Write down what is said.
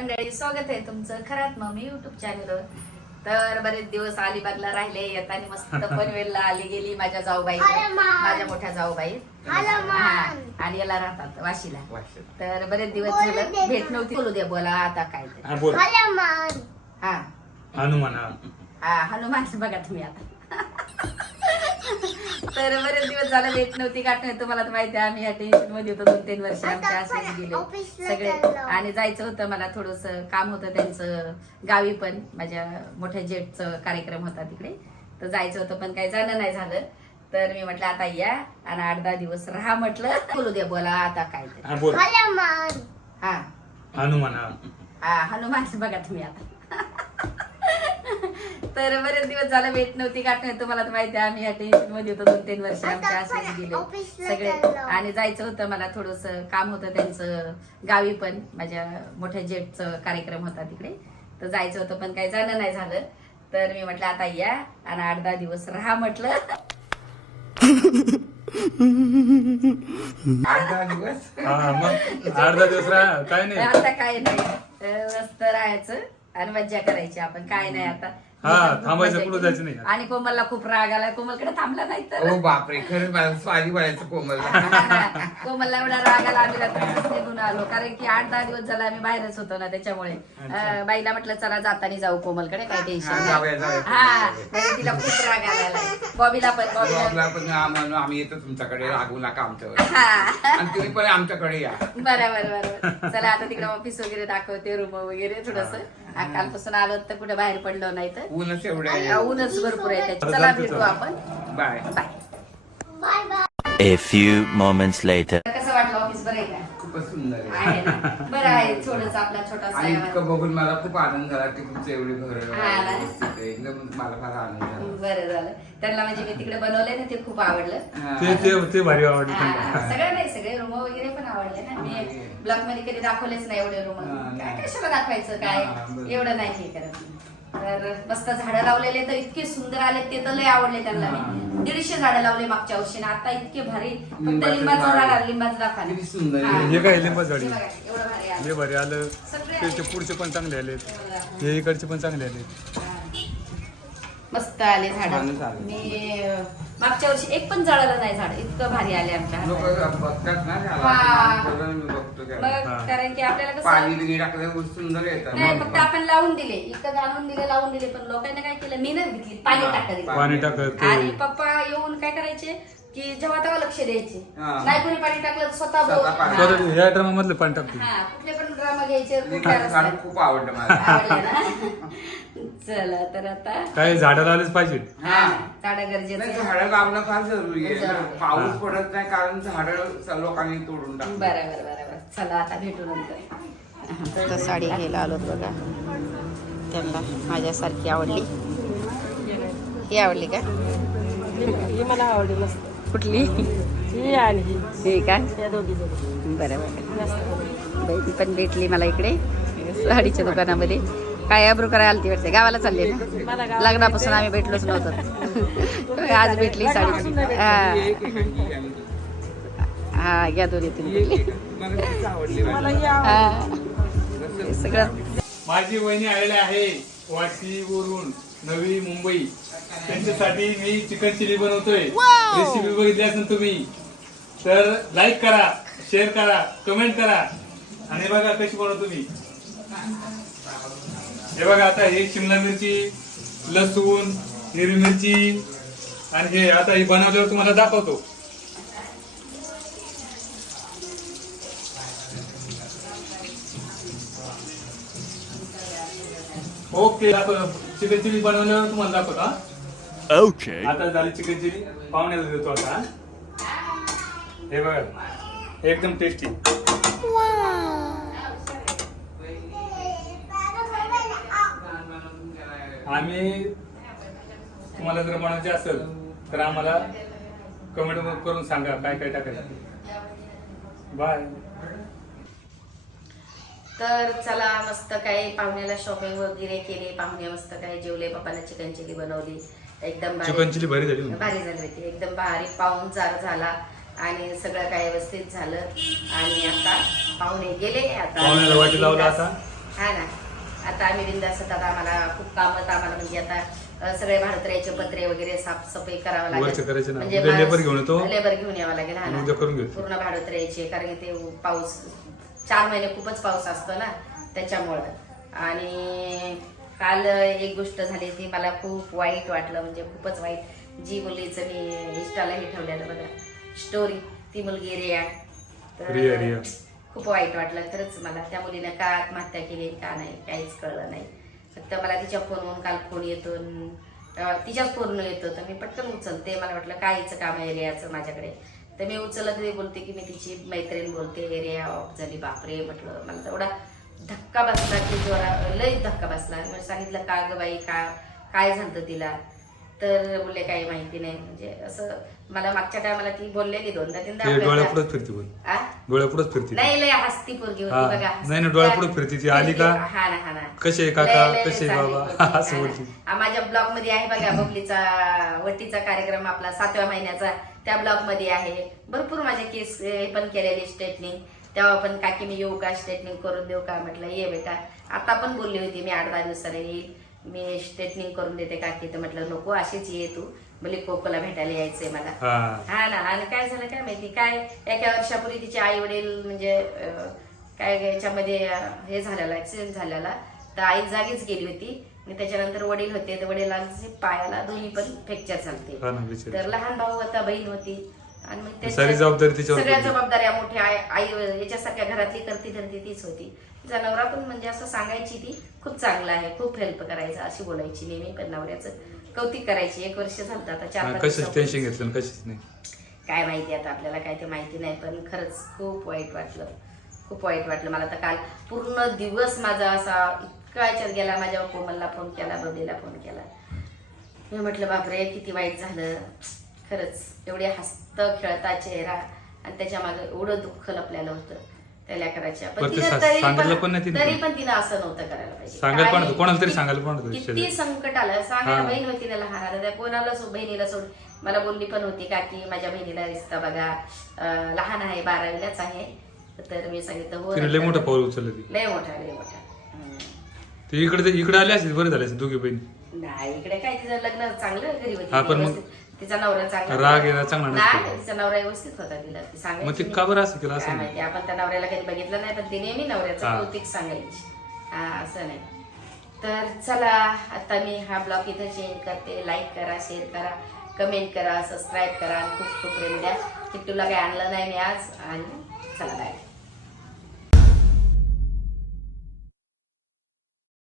मंडळी स्वागत आहे तुमचं खरात मम्मी युट्यूब चॅनलवर तर बरेच दिवस अलिबागला राहिले येताना मस्त पनवेलला आली गेली माझ्या जाऊबाई. माझ्या मोठ्या जाऊबाई. हा, आणि याला राहतात वाशीला. तर बरेच दिवस झालं भेट. नव्हती बोलू दे बोला आता काय ते. हा बोल हनुमान हा हनुमान हा हा हनुमान बघा तुम्ही आता तर बरेच दिवस झालं भेट नव्हती गाठ नाही तुम्हाला तर माहिती आहे आम्ही या टेन्शनमध्ये होतो दोन तीन वर्ष आमच्या असेच गेले सगळे. आणि जायचं होतं मला थोडस काम होतं त्यांचं गावी पण माझ्या मोठ्या जेटचं कार्यक्रम होता तिकडे. तर जायचं होतं पण काही जाणं नाही झालं. तर मी म्हटलं आता या आणि आठ दहा दिवस राहा म्हटलं. बोलू द्या बोला आता काय ते. हा बोल. हनुमान हा. हनुमान हा. हा हनुमान बघा तुम्ही आता. तर बरेच दिवस झालं भेट नव्हती गाठ नाही तुम्हाला तर माहिती आहे आम्ही या टेन्शनमध्ये होतो. दोन तीन वर्ष आमच्या असेच गेले. सगळे. आणि जायचं होतं मला थोडस काम होतं त्यांचं गावी पण माझ्या मोठ्या जेटचं कार्यक्रम होता तिकडे. तर जायचं होतं पण काही जाणं नाही झालं. तर मी म्हटलं आता या आणि आठ दहा दिवस राहा म्हटलं. आठ दहा दिवस? हा राहा. काय नाही. आता काय नाही. तर मस्त राहायचं आणि मज्जा करायची आपण. काय नाही आता. हा, थांबायचं, कुठं. जायचं नाही. आणि कोमलला खूप राग आला कोमलकडे थांबला नाही तर? हो बापरे खरंच मला स्वारी बनायचं कोमल कोमलला एवढा राग आला आम्ही रात्रीच निघून आलो. कारण की आठ दहा दिवस झाला आम्ही बाहेरच होतो ना त्याच्यामुळे. अं, बाईला म्हटलं चला जाताना जाऊ कोमलकडे काय टेन्शन हा, जाऊया. हा म्हणजे तिला खूप राग आलेला बॉबीला पण बॉबीला पण. आम्हाला आम्ही येतो तुमच्याकडे रागू नका आमच्यावर. हा. आणि तुम्ही पण आमच्याकडे या. बरोबर बरोबर. चला आता तिकडे ऑफिस वगैरे दाखवते रूम वगैरे थोडस. कालपासून आलो तर कुठे बाहेर पडलो नाही तर. ऊनच एवढं आहे. ऊनच भरपूर आहे त्याची. चला भेटू आपण. Bye. Bye. A few moments later. कसं वाटलं ऑफिस बरं आहे का? खूपच सुंदर आहे. आहे ना? बरं आहे थोडंसं आपला छोटासा आणि आहे. इतकं बघून मला खूप आनंद झाला की तुमचं एवढे हा ना. एकदम मला फार आनंद झाला. बरं झालं. त्यांना म्हणजे मी तिकडे बनवलंय ना ते खूप आवडलं. हा. ते ते ते भारी आवडले हा, सगळं नाही सगळे रूम वगैरे पण आवडले ना. मी ब्लॉगमध्ये कधी दाखवलेच नाही एवढे रूम. हा, काय नाही. कशाला दाखवायचं काय? हा, बरोबर. एवढं नाही हे करत मी. तर मस्त झाडं लावलेले तर इतके सुंदर आले ते तर लय आवडले त्यांना मी दीडशे झाडं लावले मागच्या वर्षी आणि आता इतके भारी फक्त लिंबाचं झाड. आहे, लिंबाचं. किती सुंदर. आहे. हे काय लिंबा झाडी हे बघा, एवढं भारी आलं. हे भारी आलं सगळे ते ते पुढचे पण चांगले आले हे इकडचे पण चांगले आले मस्त आले झाड छानच आले. मी अं, मागच्या वर्षी एक पण जळालं नाही झाड इतकं भारी आले आमच्या लोक हातात. बघतात ना त्याला. हा. म्हणून मी बघतो त्याला. मग. कारण की आपल्याला पाणी कसं सुंदर येतात नाही. फक्त आपण लावून दिले इतकं आणून दिले लावून दिले पण लोकांनी काय केलं मेहनत घेतली पाणी टाकत. पाणी टाकत आणि पप्पा येऊन काय करायचे की जेव्हा तेव्हा लक्ष द्यायचे. हा. नाही कोणी पाणी टाकलं तर स्वतः स्वतः बोल- पाणी. हा. स्वतः ह्या ड्रामा मधले पाणी टाकते. हा, कुठले पण ड्रामा घ्यायचे कुठल्या झाड रस्त्यात. खूप आवडलं मला. आवडले ना? चला तर आता काय झाडं लावलेच पाहिजे. हा. झाडं गरजेचं नाही. झाडं लावणं फार जरुरी आहे. जरुरी. पाऊस पडत नाही कारण झाडं लोकांनी तोडून टाकली. बरोबर बरोबर. चला आता भेटू नंतर. तर साडी घ्यायला आलो बघा. त्यांना माझ्यासारखी आवडली. ही आवडली का? ही मला आवडली मस्त कुठली? ही आणि ही. ही बरं ती पण भेटली मला इकडे साडीच्या दुकानामध्ये. काय अब्रू करायला आलती वाटते गावाला चालले ना? लग्नापासून आम्ही भेटलोच नव्हतो. आज भेटली. साडी. हा. हा घ्या दोन्ही तुम्ही कुठली मला खूप आवडली मला ही आवडली. हा. हे सगळं माझी वहिनी आलेली आहे वाशीवरून नवी मुंबई. त्यांच्यासाठी मी चिकन चिली बनवतोय. रेसिपी बघितली असेल तुम्ही तर लाईक करा शेअर करा कमेंट करा. आणि बघा कशी बनवतो मी हे बघा आता हे शिमला मिरची लसूण हिरवी मिरची आणि हे आता हे बनवल्यावर तुम्हाला दाखवतो. ओके चिकन चिली बनवल्यावर तुम्हाला दाखवतो हा. Okay. आता झाली चिकन चिली पाहुण्याला देतो आता हे. बघा. एकदम टेस्टी आम्ही तुम्हाला जर बनवायचे असेल तर आम्हाला कमेंट करून सांगा काय काय टाकायचं. बाय तर चला मस्त काय पाहुण्याला शॉपिंग वगैरे केले पाहुणे मस्त काय जेवले पप्पाला चिकन चिली बनवली. एकदम भारी- चिकन चिली भारी झाली होती. भारी झाली होती. एकदम भारी पाहून जार झाला आणि सगळं काय व्यवस्थित झालं. आणि आता पाहुणे गेले. आता पाहुण्याला वाटी लावलं आता. हा ना. आता आम्ही बिंदास आता आम्हाला खूप काम आम्हाला म्हणजे आता सगळे भारतरायचे पत्रे वगैरे साफसफाई करावं लागेल. म्हणजे घेऊन. लेबर घेऊन यावं लागेल. हा ना. पूर्ण भाडोत्र्याचे कारण की ते पाऊस चार महिने खूपच पाऊस असतो ना त्याच्यामुळं. आणि काल एक गोष्ट झाली ती मला खूप वाईट वाटलं म्हणजे खूपच वाईट. जी मुलीचं मी इंस्टालाही ठेवलेलं बघा स्टोरी ती मुलगी रिया. रिया, रिया. खूप वाईट वाटलं खरंच मला. त्या मुलीनं का आत्महत्या केली का नाही काहीच कळलं नाही. फक्त मला तिच्या फोनवरून काल फोन येतो तिच्याच फोनवर येतो. तर मी पटकन उचलते मला वाटलं काय हिचं काम आहे रियाचं माझ्याकडे. तर मी उचलत ते बोलते की मी तिची मैत्रीण बोलते रिया ऑफ झाली बापरे म्हटलं. मला तेवढा धक्का बसला की जोरा लई धक्का बसला मी सांगितलं का ग बाई का काय झालं तिला तर बोलले काही माहिती नाही म्हणजे असं मला मागच्या टायमाला ती बोललेली दोनदा तीनदा डोळ्यापुढेच फिरते पण आ? डोळ्यापुढेच फिरते नाही लय हसती पोरगी हा. होती बघा नाही डोळ्यापुढं फिरती ती. आली का? हा ना हा ना कसे आहे काका? लय- लय- लय कसे आहे चांगली बाबा? पोरगी. असं हा ना. बोलती. माझ्या ब्लॉगमध्ये आहे बघा बबलीचा वटीचा कार्यक्रम आपला सातव्या महिन्याचा त्या ब्लॉगमध्ये आहे भरपूर माझे केस हे पण केलेले स्ट्रेटनिंग तेव्हा पण काकी मी येऊ का स्ट्रेटनिंग करून देऊ का? म्हटलं ये बेटा. आता पण बोलली होती मी आठ दहा दिवसाने येईल. मी स्ट्रेटनिंग करून देते काकी. तर म्हटलं नको अशीच ये तू. बोली कोकोला भेटायला यायचंय मला. हा. ना आणि काय झालं काय माहिती काय एका वर्षापूर्वी तिचे आई वडील म्हणजे काय याच्यामध्ये हे झालेला ऍक्सिडेंट झालेला. तर आई जागीच गेली होती. आणि त्याच्यानंतर वडील होते. तर वडिलांचे पायाला दोन्ही पण फ्रॅक्चर झालते. तर लहान भाऊ होता बहीण होती. आणि मग त्याच्या- सारी जबाबदारी तिच्यावर सगळ्या पडली. जबाबदाऱ्या मोठ्या आई आई याच्यासारख्या घरातली करती धरती तीच होती. तिचा नवरा पण म्हणजे असं सांगायची ती खूप चांगला आहे खूप हेल्प करायचा अशी बोलायची नेहमी पण नवऱ्याचं कौतिक करायची एक वर्ष झालं आता चार पाच कशाच दिवसापूर्वी. टेन्शन घेतलं आणि कशाच नाही? काय माहिती आता आपल्याला काय ते माहिती नाही पण खरंच खूप वाईट वाटलं. खूप वाईट वाटलं मला. तर काल पूर्ण दिवस माझा असा इतका याच्यात गेला माझ्या कोमलला फोन केला बबलीला फोन केला. मी म्हटलं बापरे किती वाईट झालं. खरंच एवढे हसत खेळता चेहरा आणि त्याच्यामागे एवढं दुःख लपलेलं होतं त्या लेकराच्या. पण ते तिनं सा- तरी पण-. तरी तिनं असं नव्हतं करायला पाहिजे. कोणाला तरी सांगायला पण किती. संकट आलं. सांगायला. बहीण होती ना लहान आता त्या कोणाला बहिणीला सोड. मला बोलली पण होती का की माझ्या बहिणीला रिश्ता बघा. लहान आहे बारावीलाच आहे. तर मी सांगितलं हो लय मोठं पाऊल उचललं ती लय मोठा लय मोठा. ती इकडे इकडे आली असते बरं झाले दोघी बहिणी. नाही इकडे काय तिचं लग्न चांगलं घरी होती तिचा नवरा चांगला राग येणं चांगला. नाही तिचा नवरा व्यवस्थित होता तिला ती सांगायची मग ते. का बरं असं केलं असं काय नाही? माहिती आपण त्या नवऱ्याला कधी बघितलं नाही पण ती नेहमी नवऱ्याचं हा. कौतिक सांगायची हा असं नाही तर चला आता मी हा ब्लॉग इथं चेंज करते लाईक करा शेअर करा कमेंट करा सबस्क्राईब करा आणि खूप खूप प्रेम द्या किट्टूला काही आणलं नाही मी आज आणि चला बाय